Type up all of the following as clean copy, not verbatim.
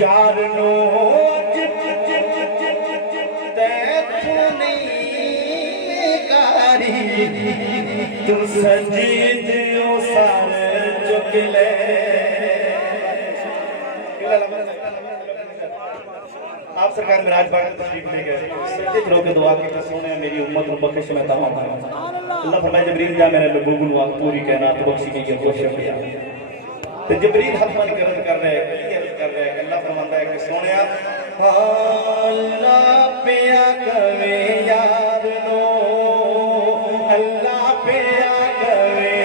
यार नो तू सजी दियो सार चुक ले। आप सरकार में राजबाग तशरीफ ले गए, सच्चे दिलों के दुआ की सोने मेरी उम्मत को बख्शिश में तमाम अल्लाह फरमाए जबरील जा मेरे महबूब नु आख पूरी कायनात बख्शी की कोशिश किया। तो जबरील हथ मन करद कर रहे हैं, की अर्ज कर रहे हैं। अल्लाह फरमाता है कि सोनिया अल्लाह पिया कवे यार नो, अल्लाह पिया कवे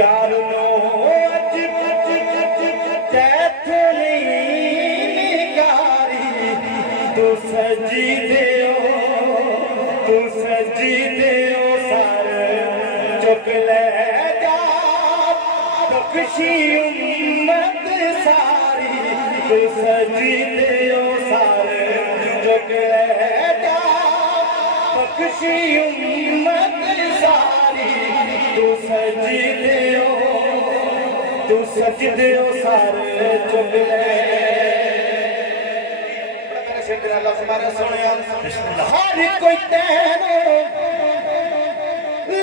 यार नो तैथली निगारी तू सजी दियो सार चुक ले जा बख्शी उम्मत सारी तू सजी दियो सार चुक ले जा बख्शी उम्मत सारी तू सजी दियो सार चुक ले। हर कोई तेनो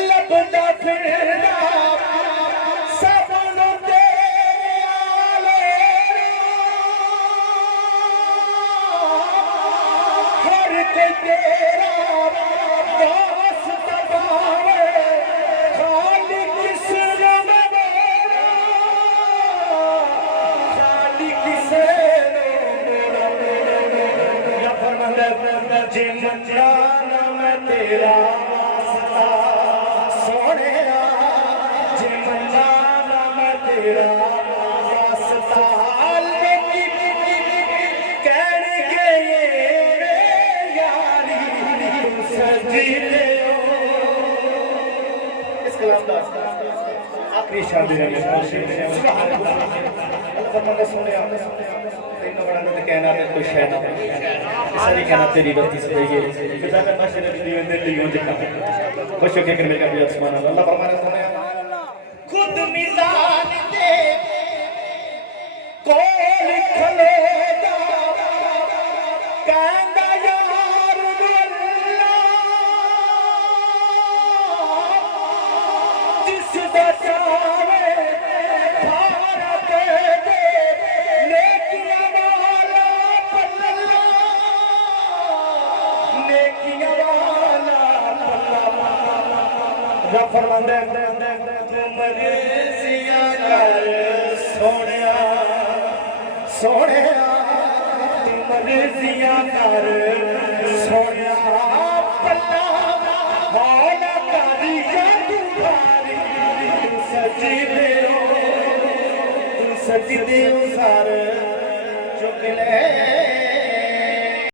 लभदा फिरदा सबनों तेरे आले, हर कोई तेरा वास्ता पावे खाली किस रंग खाली किस जे मंजाना मैं तेरा वास्ता सोने जे मंजाना मैं तेरा वास्ता कह के ये यारी तू सजी दियो। इस कलाम का आखिरी शादी है सुभान अल्लाह। अल्लाह सोने तेनों बड़ा नत कहना है कोई शय ना सारी कहना तेरी बत्ती से ये खुदा का नशे ने दिए ने लियो जिका खुश होके कर मेरे का सुभान अल्लाह। अल्लाह फरमाना सुने खुद मिजान दे कोल खलेगा कहंदा यार अल्लाह जिस बचावे भारत दे नेकियां वाला पल्ला नेकियां वाला पल्ला फरमांदे तू मर्जियां कर सोनिया सोनिया तू मर्जियां कर सोनिया पल्ला मौला कादी तू भारी तू सजी दियो सार चुक ले